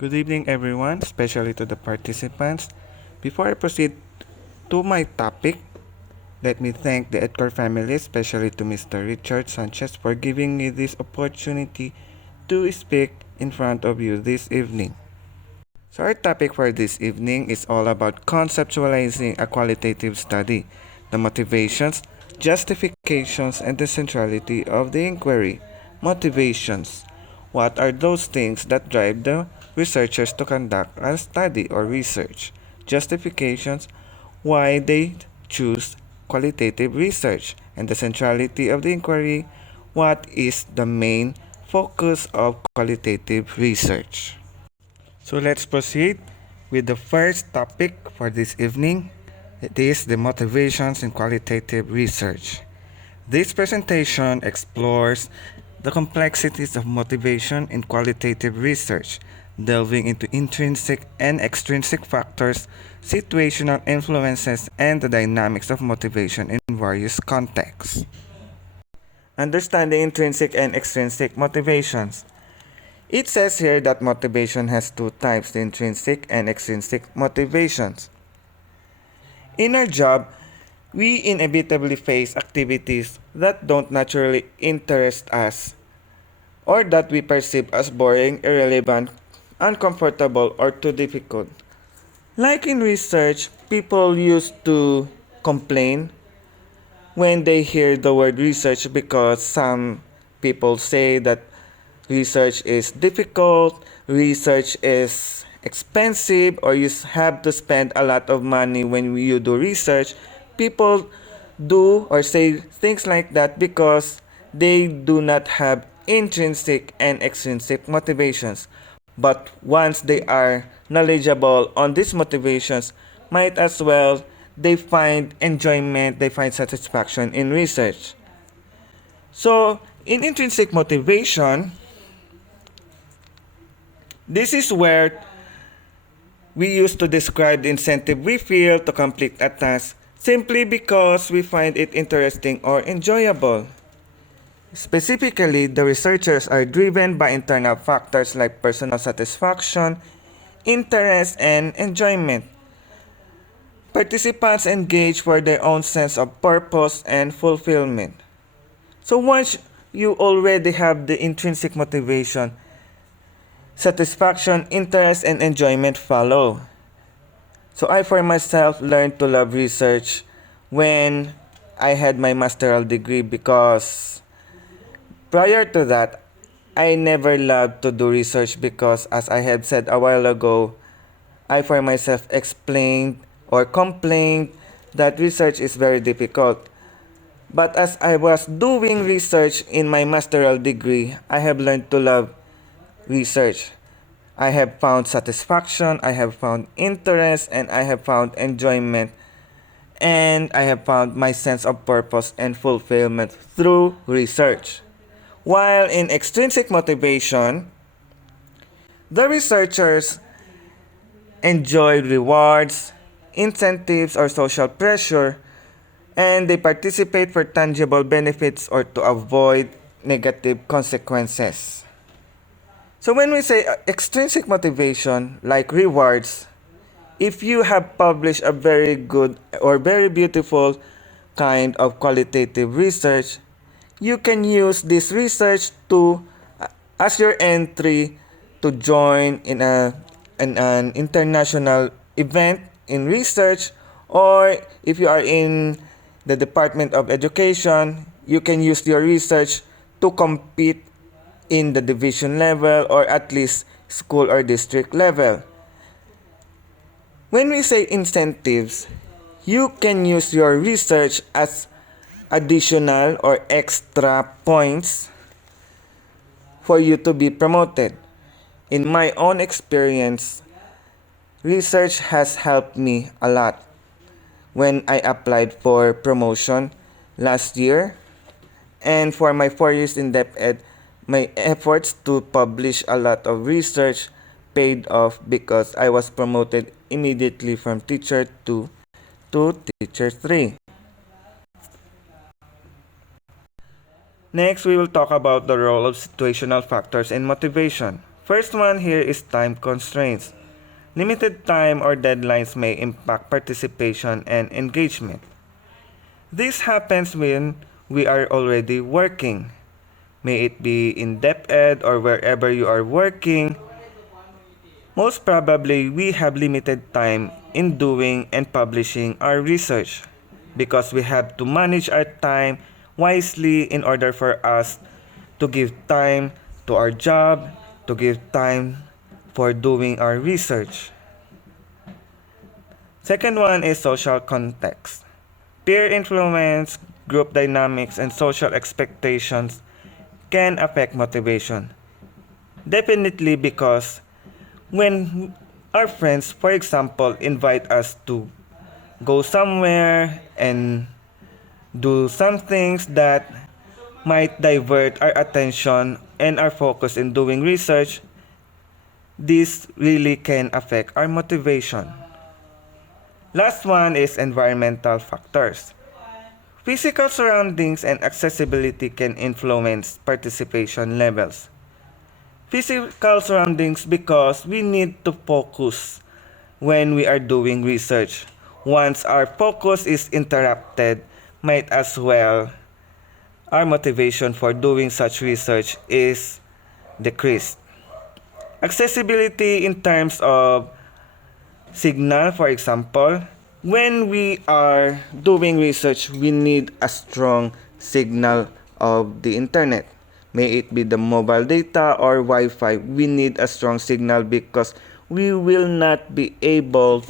Good evening, everyone, especially to the participants. Before I proceed to my topic, let me thank the EdCore family, especially to Mr. Richard Sanchez, for giving me this opportunity to speak in front of you this evening. So, our topic for this evening is all about conceptualizing a qualitative study, the motivations, justifications, and the centrality of the inquiry. Motivations. What are those things that drive the researchers to conduct a study or research? Justifications. Why they choose qualitative research. And the centrality of the inquiry. What is the main focus of qualitative research? So let's proceed with the first topic for this evening. It is the motivations in qualitative research. This presentation explores the complexities of motivation in qualitative research, delving into intrinsic and extrinsic factors, situational influences, and the dynamics of motivation in various contexts. Understanding intrinsic and extrinsic motivations. It says here that motivation has two types, the intrinsic and extrinsic motivations. In our job, we inevitably face activities that don't naturally interest us or that we perceive as boring, irrelevant, uncomfortable, or too difficult. Like in research, people used to complain when they hear the word research because some people say that research is difficult, research is expensive, or you have to spend a lot of money when you do research. People do or say things like that because they do not have intrinsic and extrinsic motivations. But once they are knowledgeable on these motivations, might as well they find enjoyment, they find satisfaction in research. So, in intrinsic motivation, this is where we use to describe the incentive we feel to complete a task simply because we find it interesting or enjoyable. Specifically, the researchers are driven by internal factors like personal satisfaction, interest, and enjoyment. Participants engage for their own sense of purpose and fulfillment. So once you already have the intrinsic motivation, satisfaction, interest, and enjoyment follow. So I for myself learned to love research when I had my master's degree because prior to that, I never loved to do research because as I had said a while ago, I for myself explained or complained that research is very difficult. But as I was doing research in my master's degree, I have learned to love research. I have found satisfaction, I have found interest, and I have found enjoyment. And I have found my sense of purpose and fulfillment through research. While in extrinsic motivation, the researchers enjoy rewards, incentives, or social pressure, and they participate for tangible benefits or to avoid negative consequences. So when we say extrinsic motivation, like rewards, if you have published a very good or very beautiful kind of qualitative research, you can use this research to as your entry to join in an international event in research, or if you are in the Department of Education, you can use your research to compete in the division level or at least school or district level. When we say incentives, you can use your research as additional or extra points for you to be promoted. In my own experience, research has helped me a lot when I applied for promotion last year. And for my 4 years in DepEd, my efforts to publish a lot of research paid off because I was promoted immediately from teacher 2 to teacher 3. Next, we will talk about the role of situational factors in motivation. First one here is time constraints. Limited time or deadlines may impact participation and engagement. This happens when we are already working. May it be in DepEd or wherever you are working. Most probably, we have limited time in doing and publishing our research because we have to manage our time wisely in order for us to give time to our job, to give time for doing our research. Second one is social context. Peer influence, group dynamics, and social expectations can affect motivation. Definitely because when our friends, for example, invite us to go somewhere and do some things that might divert our attention and our focus in doing research, this really can affect our motivation. Last one is environmental factors. Physical surroundings and accessibility can influence participation levels. Physical surroundings because we need to focus when we are doing research. Once our focus is interrupted, might as well our motivation for doing such research is decreased. Accessibility in terms of signal, for example, when we are doing research, we need a strong signal of the internet. May it be the mobile data or Wi-Fi, we need a strong signal because we will not be able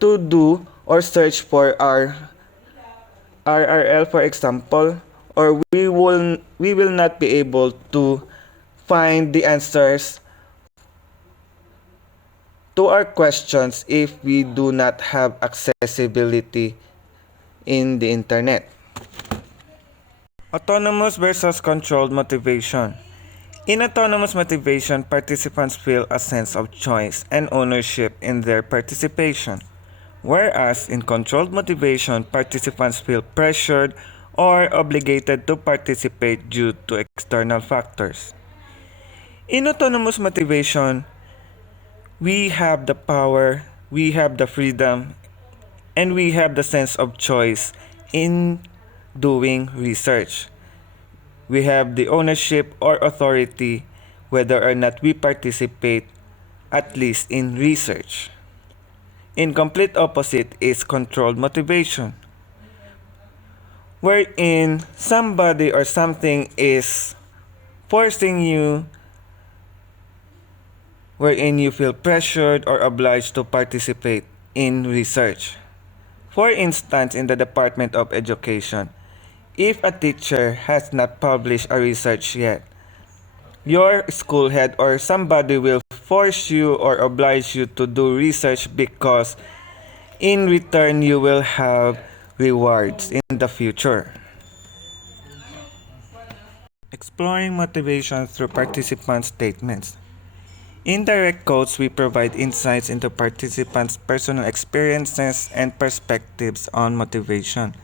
to do or search for our RRL, for example, or we will not be able to find the answers to our questions if we do not have accessibility in the internet. Autonomous versus controlled motivation. In autonomous motivation, participants feel a sense of choice and ownership in their participation, whereas in controlled motivation, participants feel pressured or obligated to participate due to external factors. In autonomous motivation, we have the power, we have the freedom, and we have the sense of choice in doing research. We have the ownership or authority whether or not we participate, at least in research. In complete opposite is controlled motivation, wherein somebody or something is forcing you, wherein you feel pressured or obliged to participate in research. For instance, in the Department of Education, if a teacher has not published a research yet, your school head or somebody will force you or oblige you to do research because in return you will have rewards in the future. Exploring motivation through participant statements. In direct quotes, we provide insights into participants' personal experiences and perspectives on motivation.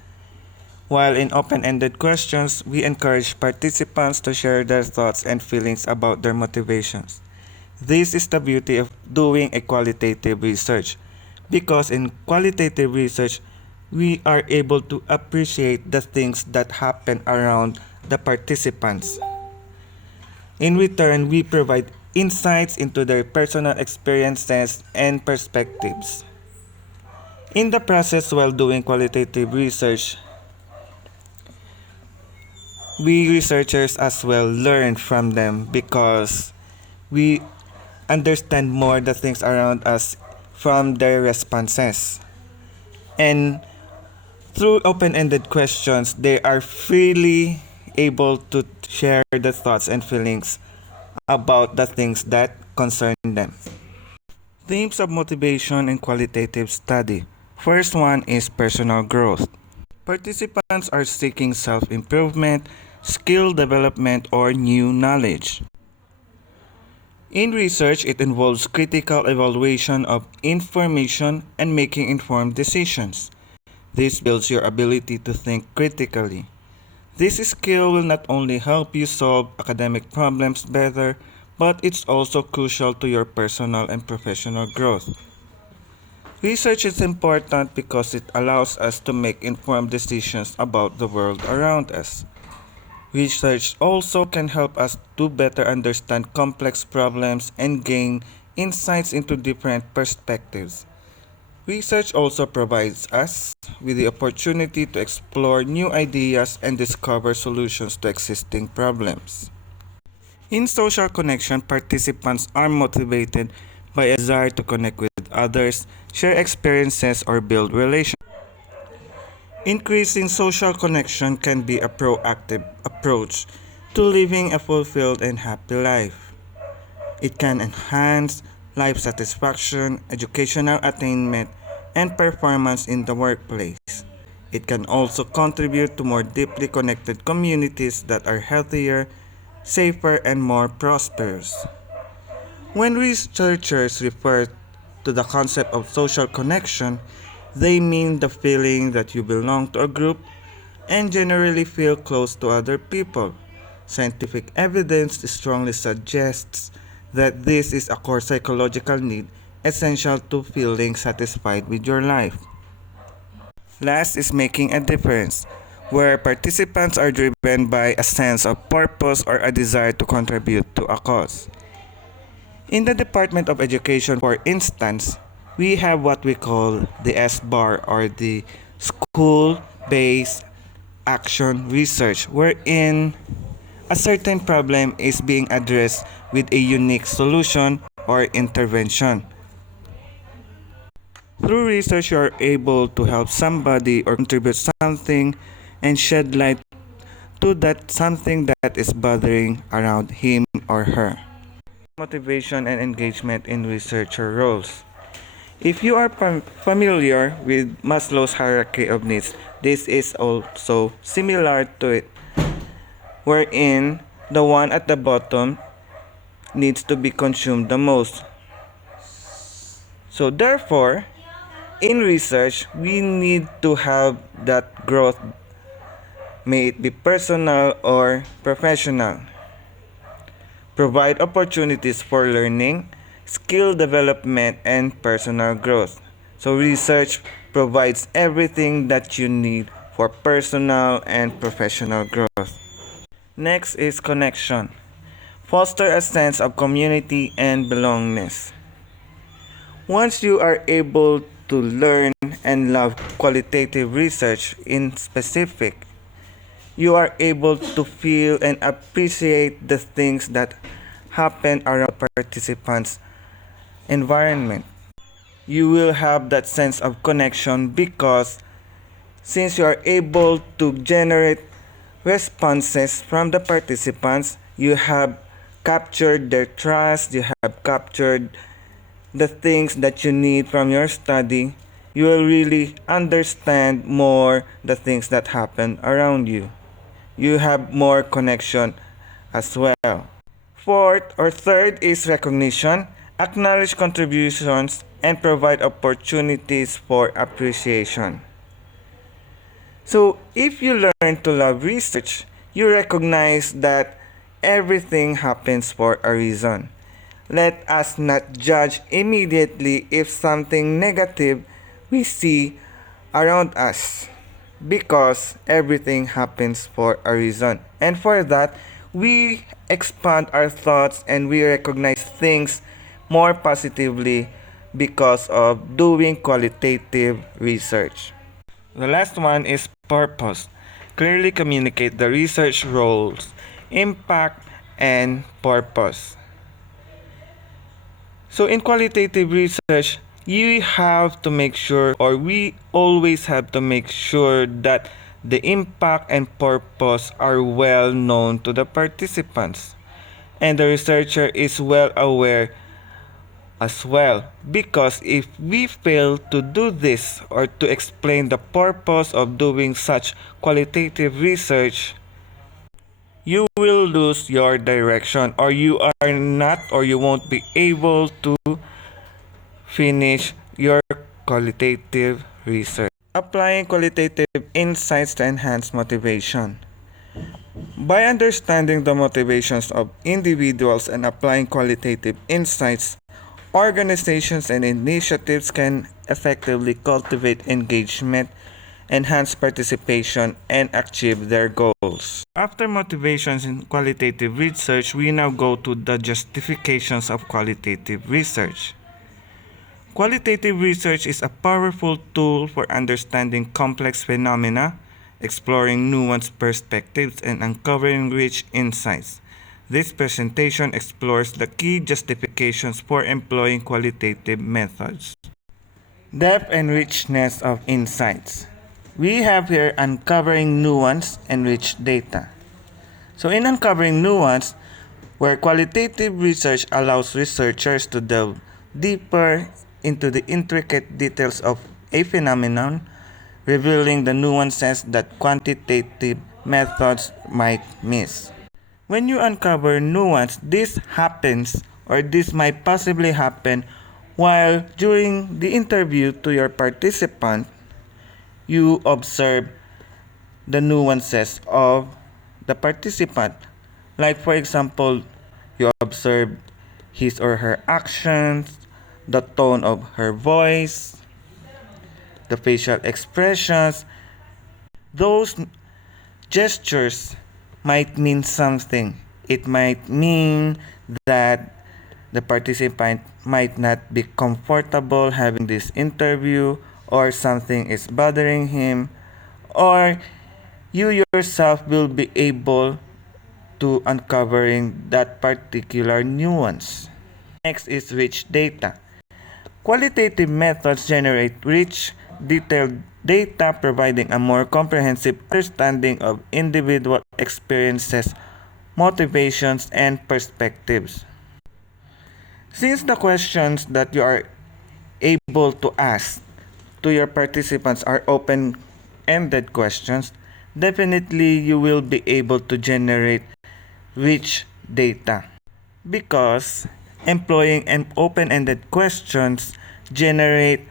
While in open-ended questions, we encourage participants to share their thoughts and feelings about their motivations. This is the beauty of doing a qualitative research, because in qualitative research, we are able to appreciate the things that happen around the participants. In return, we provide insights into their personal experiences and perspectives. In the process while doing qualitative research, we researchers as well learn from them because we understand more the things around us from their responses. And through open-ended questions, they are freely able to share the thoughts and feelings about the things that concern them. Themes of motivation in qualitative study. First one is personal growth. Participants are seeking self-improvement, skill development, or new knowledge. In research, it involves critical evaluation of information and making informed decisions. This builds your ability to think critically. This skill will not only help you solve academic problems better, but it's also crucial to your personal and professional growth. Research is important because it allows us to make informed decisions about the world around us. Research also can help us to better understand complex problems and gain insights into different perspectives. Research also provides us with the opportunity to explore new ideas and discover solutions to existing problems. In social connection, participants are motivated by a desire to connect with others, share experiences, or build relationships. Increasing social connection can be a proactive approach to living a fulfilled and happy life. It can enhance life satisfaction, educational attainment, and performance in the workplace. It can also contribute to more deeply connected communities that are healthier, safer, and more prosperous. When researchers refer to the concept of social connection, they mean the feeling that you belong to a group and generally feel close to other people. Scientific evidence strongly suggests that this is a core psychological need essential to feeling satisfied with your life. Last is making a difference, where participants are driven by a sense of purpose or a desire to contribute to a cause. In the Department of Education, for instance, we have what we call the S bar, or the School Based Action Research, wherein a certain problem is being addressed with a unique solution or intervention. Through research, you are able to help somebody or contribute something and shed light to that something that is bothering around him or her. Motivation and engagement in researcher roles. If you are familiar with Maslow's hierarchy of needs, this is also similar to it, wherein the one at the bottom needs to be consumed the most. So therefore, in research, we need to have that growth, may it be personal or professional. Provide opportunities for learning, skill development, and personal growth. So research provides everything that you need for personal and professional growth. Next is connection. Foster a sense of community and belongingness. Once you are able to learn and love qualitative research in specific, you are able to feel and appreciate the things that happen around participants' environment. You will have that sense of connection because since you are able to generate responses from the participants, you have captured their trust, you have captured the things that you need from your study, you will really understand more the things that happen around you. You have more connection as well. Fourth or third is recognition. Acknowledge contributions and provide opportunities for appreciation. So, if you learn to love research, you recognize that everything happens for a reason. Let us not judge immediately if something negative we see around us, because everything happens for a reason. And for that, we expand our thoughts and we recognize things more positively because of doing qualitative research. The last one is purpose. Clearly communicate the research roles, impact, and purpose. So in qualitative research, you have to make sure, or we always have to make sure that the impact and purpose are well known to the participants. And the researcher is well aware as well. Because if we fail to do this or to explain the purpose of doing such qualitative research, you will lose your direction, or you are not, or you won't be able to finish your qualitative research. Applying qualitative insights to enhance motivation. By understanding the motivations of individuals and applying qualitative insights, organizations and initiatives can effectively cultivate engagement, enhance participation, and achieve their goals. After motivations in qualitative research, we now go to the justifications of qualitative research. Qualitative research is a powerful tool for understanding complex phenomena, exploring nuanced perspectives, and uncovering rich insights. This presentation explores the key justifications for employing qualitative methods. Depth and richness of insights. We have here uncovering nuance and rich data. So in uncovering nuance, where qualitative research allows researchers to delve deeper into the intricate details of a phenomenon, revealing the nuances that quantitative methods might miss. When you uncover nuance, this happens or this might possibly happen while during the interview to your participant, you observe the nuances of the participant. Like for example, you observe his or her actions, the tone of her voice, the facial expressions. Those gestures might mean something. It might mean that the participant might not be comfortable having this interview, or something is bothering him, or you yourself will be able to uncovering that particular nuance. Next is rich data. Qualitative methods generate rich, detailed data providing a more comprehensive understanding of individual experiences, motivations, and perspectives. Since the questions that you are able to ask to your participants are open-ended questions, definitely you will be able to generate rich data, because employing an open-ended questions generate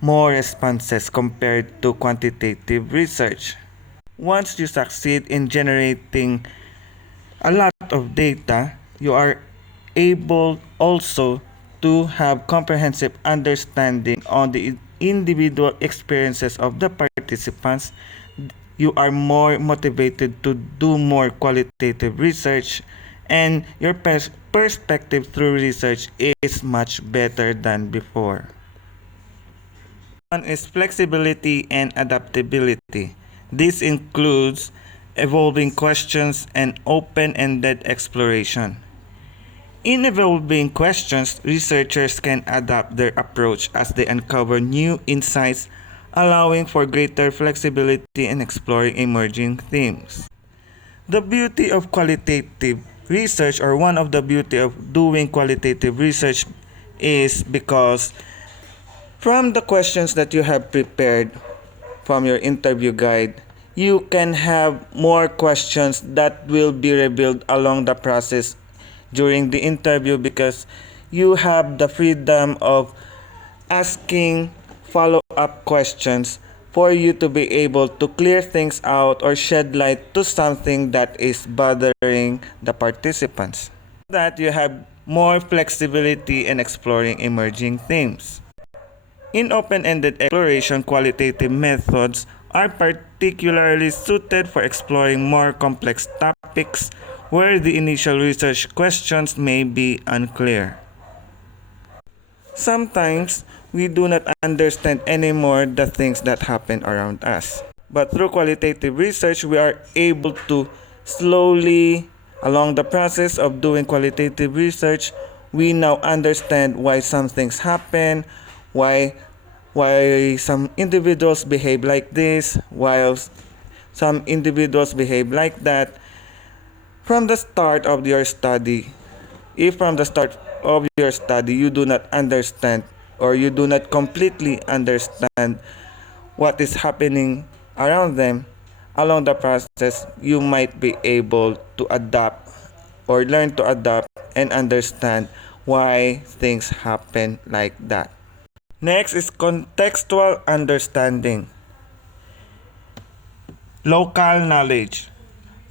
more responses compared to quantitative research. Once you succeed in generating a lot of data, you are able also to have comprehensive understanding on the individual experiences of the participants. You are more motivated to do more qualitative research, and your perspective through research is much better than before. One is flexibility and adaptability. This includes evolving questions and open-ended exploration. In evolving questions, researchers can adapt their approach as they uncover new insights, allowing for greater flexibility in exploring emerging themes. The beauty of qualitative research, or one of the beauty of doing qualitative research, is because from the questions that you have prepared from your interview guide, you can have more questions that will be revealed along the process during the interview, because you have the freedom of asking follow-up questions for you to be able to clear things out or shed light to something that is bothering the participants. That you have more flexibility in exploring emerging themes. In open-ended exploration, qualitative methods are particularly suited for exploring more complex topics where the initial research questions may be unclear. Sometimes, we do not understand anymore the things that happen around us. But through qualitative research, we are able to slowly, along the process of doing qualitative research, we now understand why some things happen, why some individuals behave like this, while some individuals behave like that. From the start of your study, if from the start of your study you do not understand, or you do not completely understand what is happening around them, along the process you might be able to adapt or learn to adapt and understand why things happen like that. Next is contextual understanding. Local knowledge.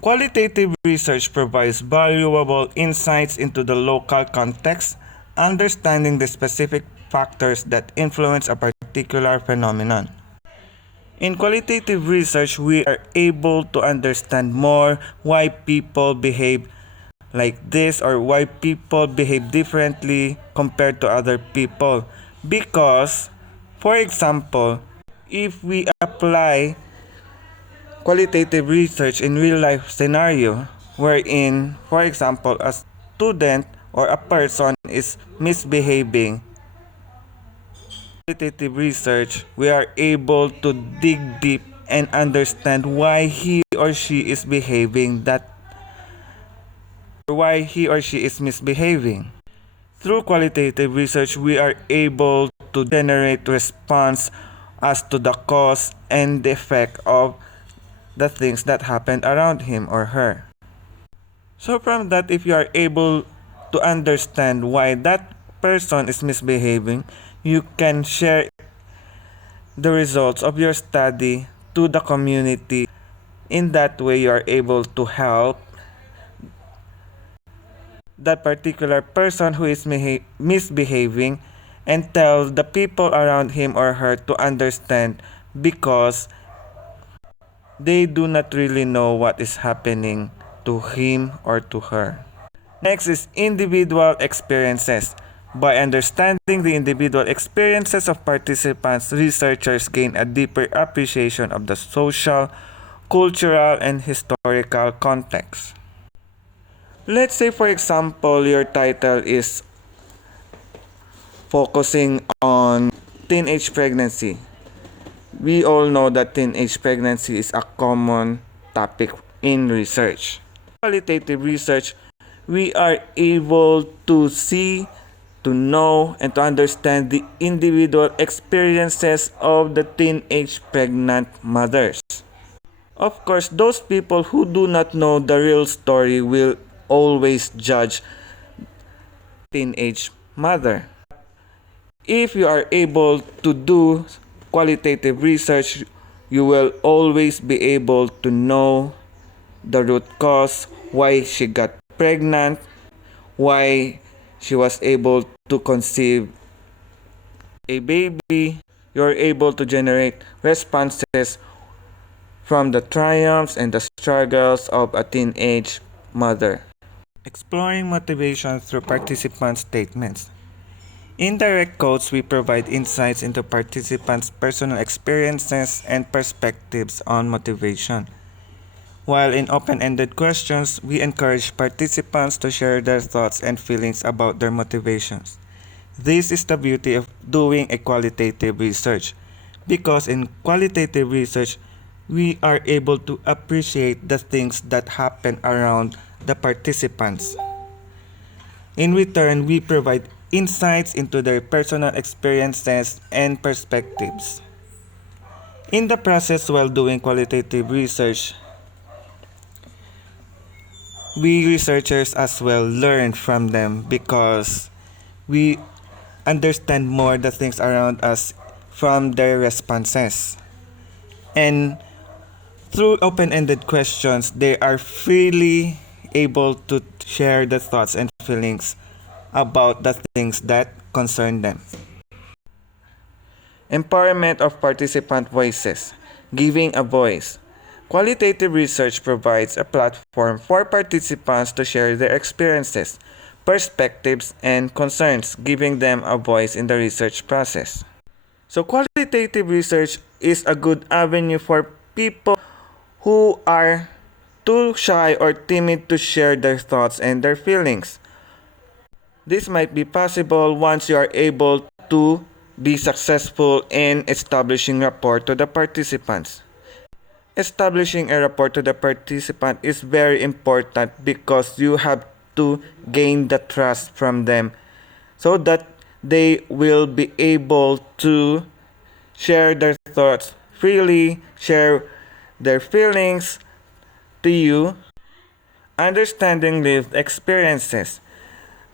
Qualitative research provides valuable insights into the local context, understanding the specific factors that influence a particular phenomenon. In qualitative research, we are able to understand more why people behave like this or why people behave differently compared to other people. Because, for example, if we apply qualitative research in real life scenario wherein, for example, a student or a person is misbehaving, qualitative research, we are able to dig deep and understand why he or she is behaving that why he or she is misbehaving. Through qualitative research, we are able to generate response as to the cause and the effect of the things that happened around him or her. So from that, if you are able to understand why that person is misbehaving, you can share the results of your study to the community. In that way, you are able to help that particular person who is misbehaving and tell the people around him or her to understand because they do not really know what is happening to him or to her. Next is individual experiences. By understanding the individual experiences of participants, researchers gain a deeper appreciation of the social, cultural, and historical context. Let's say, for example, your title is focusing on teenage pregnancy. We all know that teenage pregnancy is a common topic in research. Qualitative research, we are able to see, to know, and to understand the individual experiences of the teenage pregnant mothers. Of course, those people who do not know the real story will always judge teenage mother. If you are able to do qualitative research, you will always be able to know the root cause, why she got pregnant, why she was able to conceive a baby. You're able to generate responses from the triumphs and the struggles of a teenage mother. Exploring motivation through participant statements. In direct quotes, we provide insights into participants' personal experiences and perspectives on motivation. While in open-ended questions, we encourage participants to share their thoughts and feelings about their motivations. This is the beauty of doing a qualitative research, because in qualitative research, we are able to appreciate the things that happen around the participants. In return, we provide insights into their personal experiences and perspectives. In the process while doing qualitative research, we researchers as well learn from them because we understand more the things around us from their responses. And through open-ended questions, they are freely able to share the thoughts and feelings about the things that concern them. Empowerment of participant voices. Giving a voice. Qualitative research provides a platform for participants to share their experiences, perspectives, and concerns, giving them a voice in the research process. So qualitative research is a good avenue for people who are too shy or timid to share their thoughts and their feelings. This might be possible once you are able to be successful in establishing rapport to the participants. Establishing a rapport to the participant is very important because you have to gain the trust from them so that they will be able to share their thoughts freely, share their feelings to you, understanding lived experiences.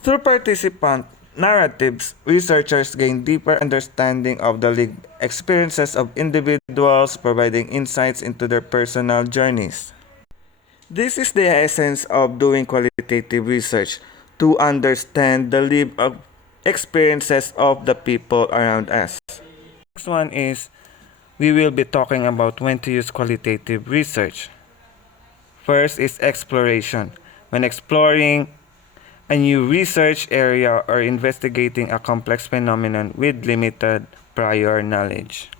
Through participant narratives, researchers gain deeper understanding of the lived experiences of individuals, providing insights into their personal journeys. This is the essence of doing qualitative research, to understand the lived experiences of the people around us. Next one is we will be talking about when to use qualitative research. First is exploration. When exploring a new research area or investigating a complex phenomenon with limited prior knowledge.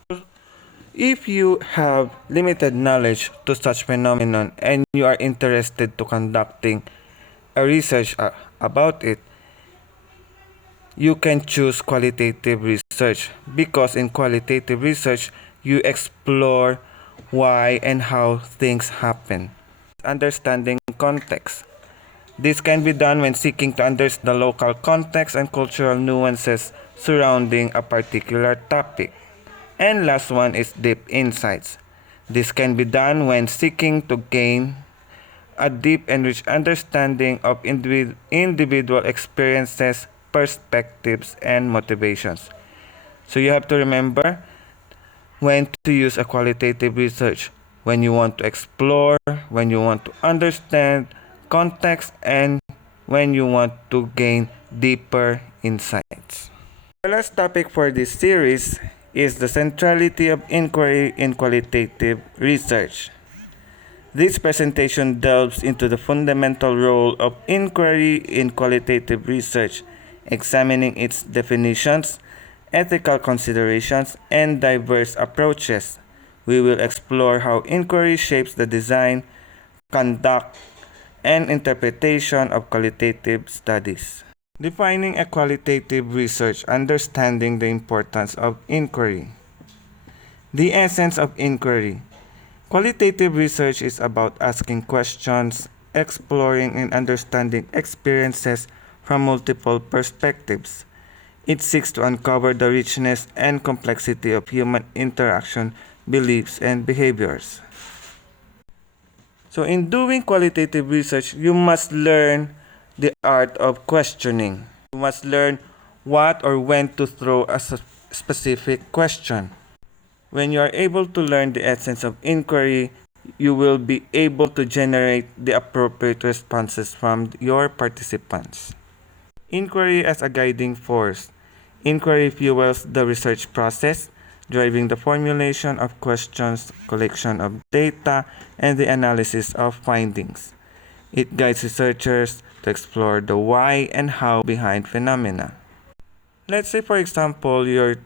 If you have limited knowledge to such phenomenon and you are interested to conducting a research about it, you can choose qualitative research because in qualitative research you explore why and how things happen. Understanding context. This can be done when seeking to understand the local context and cultural nuances surrounding a particular topic. And last one is deep insights. This can be done when seeking to gain a deep and rich understanding of individual experiences, perspectives, and motivations. So you have to remember when to use a qualitative research, when you want to explore, when you want to understand context, and when you want to gain deeper insights. The last topic for this series is the centrality of inquiry in qualitative research. This presentation delves into the fundamental role of inquiry in qualitative research, examining its definitions, ethical considerations, and diverse approaches. We will explore how inquiry shapes the design, conduct, and interpretation of qualitative studies. Defining a qualitative research, understanding the importance of inquiry. The essence of inquiry. Qualitative research is about asking questions, exploring and understanding experiences from multiple perspectives. It seeks to uncover the richness and complexity of human interaction, beliefs, and behaviors. So, in doing qualitative research, you must learn the art of questioning. You must learn what or when to throw a specific question. When you are able to learn the essence of inquiry, you will be able to generate the appropriate responses from your participants. Inquiry as a guiding force. Inquiry fuels the research process, driving the formulation of questions, collection of data, and the analysis of findings. It guides researchers to explore the why and how behind phenomena. Let's say, for example, your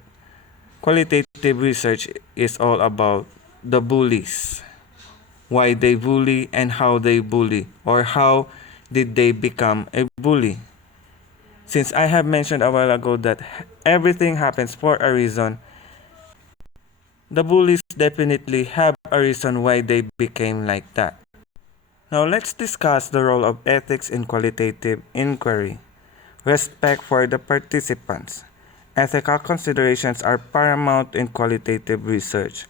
qualitative research is all about the bullies, why they bully and how they bully, or how did they become a bully. Since I have mentioned a while ago that everything happens for a reason, the bullies definitely have a reason why they became like that. Now let's discuss the role of ethics in qualitative inquiry. Respect for the participants. Ethical considerations are paramount in qualitative research.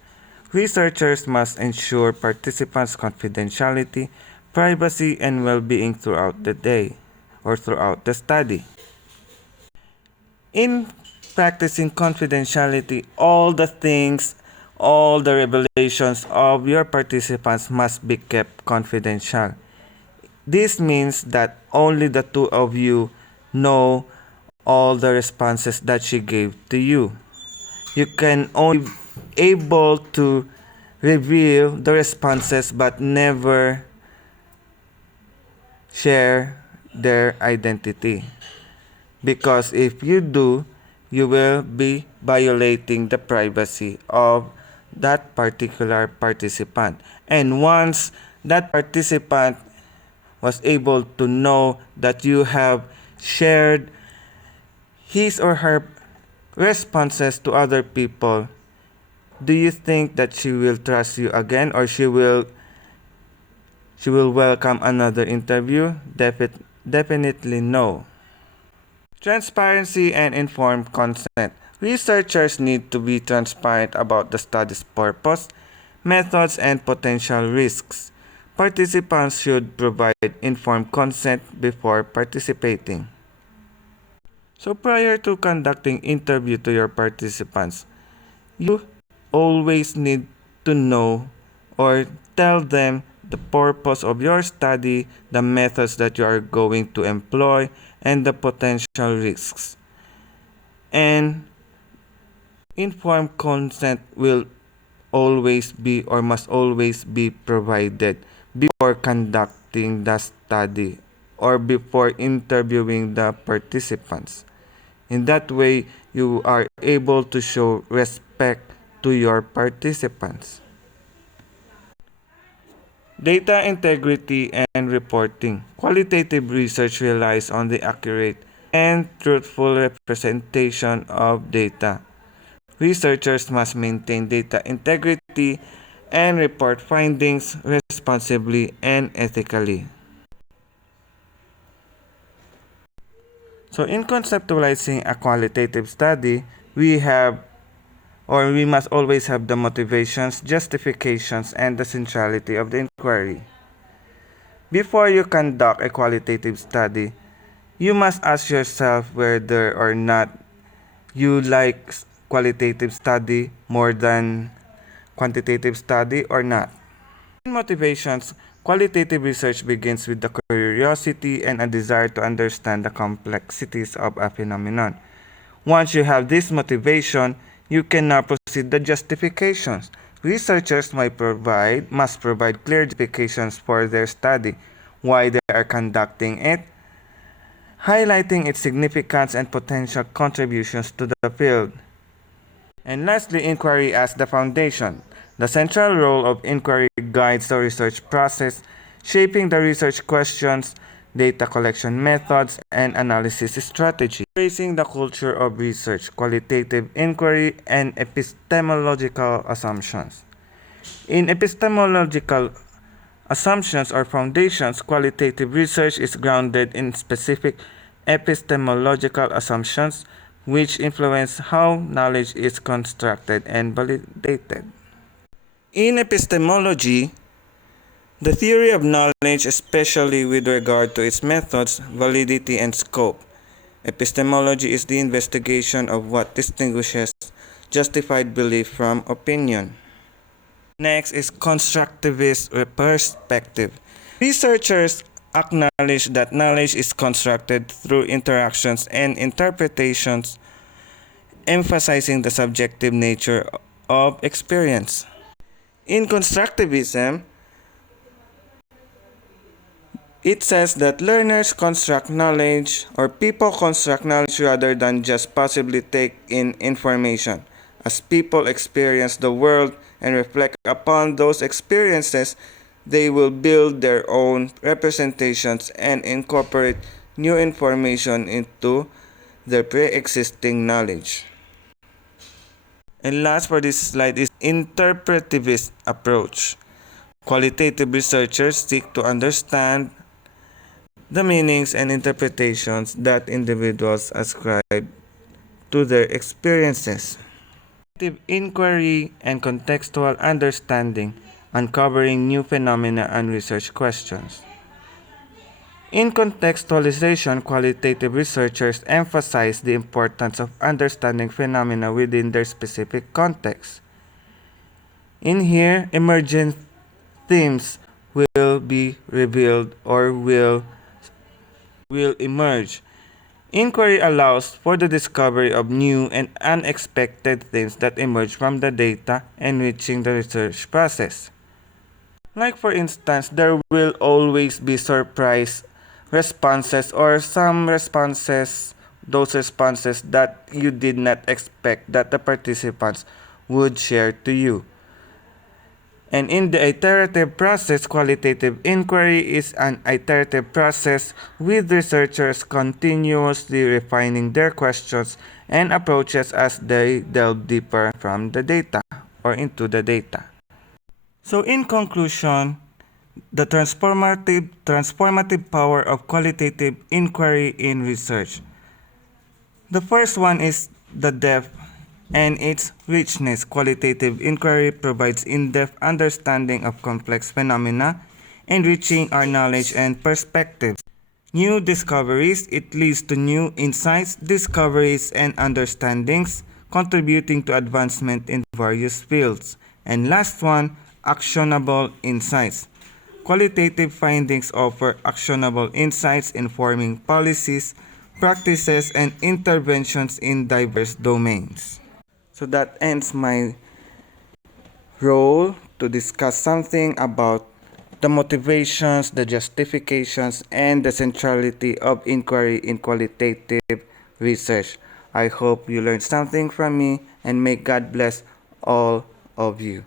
Researchers must ensure participants' confidentiality, privacy, and well-being throughout the day or throughout the study. In practicing confidentiality, all the revelations of your participants must be kept confidential. This means that only the two of you know all the responses that she gave to you. You can only be able to reveal the responses but never share their identity. Because if you do, you will be violating the privacy of that particular participant. And once that participant was able to know that you have shared his or her responses to other people, do you think that she will trust you again, or she will welcome another interview? Definitely no. Transparency and informed consent. Researchers need to be transparent about the study's purpose, methods, and potential risks. Participants should provide informed consent before participating. So prior to conducting interview to your participants, you always need to know or tell them the purpose of your study, the methods that you are going to employ, and the potential risks. And informed consent will always be or must always be provided before conducting the study or before interviewing the participants. In that way, you are able to show respect to your participants. Data integrity and reporting. Qualitative research relies on the accurate and truthful representation of data. Researchers must maintain data integrity and report findings responsibly and ethically. So in conceptualizing a qualitative study, we must always have the motivations, justifications, and the centrality of the inquiry. Before you conduct a qualitative study, you must ask yourself whether or not you like qualitative study more than quantitative study or not. In motivations, qualitative research begins with the curiosity and a desire to understand the complexities of a phenomenon. Once you have this motivation, you can now proceed the justifications. Researchers must provide clear justifications for their study, why they are conducting it, highlighting its significance and potential contributions to the field. And lastly, inquiry as the foundation. The central role of inquiry guides the research process, shaping the research questions, data collection methods, and analysis strategy. Raising the culture of research, qualitative inquiry, and epistemological assumptions. In epistemological assumptions or foundations, qualitative research is grounded in specific epistemological assumptions which influence how knowledge is constructed and validated. In epistemology, the theory of knowledge, especially with regard to its methods, validity, and scope. Epistemology is the investigation of what distinguishes justified belief from opinion. Next is constructivist perspective. Researchers acknowledge that knowledge is constructed through interactions and interpretations, emphasizing the subjective nature of experience. In constructivism, it says that learners construct knowledge or people construct knowledge rather than just passively take in information. As people experience the world and reflect upon those experiences, they will build their own representations and incorporate new information into their pre-existing knowledge. And last for this slide is interpretivist approach. Qualitative researchers seek to understand the meanings and interpretations that individuals ascribe to their experiences. Inquiry and contextual understanding, uncovering new phenomena and research questions. In contextualization, qualitative researchers emphasize the importance of understanding phenomena within their specific context. In here, emergent themes will be revealed or will emerge. Inquiry allows for the discovery of new and unexpected things that emerge from the data, enriching the research process. Like for instance, there will always be surprise responses or some responses, those responses that you did not expect that the participants would share to you. And in the iterative process, qualitative inquiry is an iterative process with researchers continuously refining their questions and approaches as they delve deeper from the data or into the data. So in conclusion, the transformative power of qualitative inquiry in research. The first one is the depth and its richness. Qualitative inquiry provides in-depth understanding of complex phenomena, enriching our knowledge and perspectives. New discoveries, it leads to new insights, discoveries, and understandings, contributing to advancement in various fields. And last one, actionable insights. Qualitative findings offer actionable insights informing policies, practices, and interventions in diverse domains. So that ends my role to discuss something about the motivations, the justifications, and the centrality of inquiry in qualitative research. I hope you learned something from me, and may God bless all of you.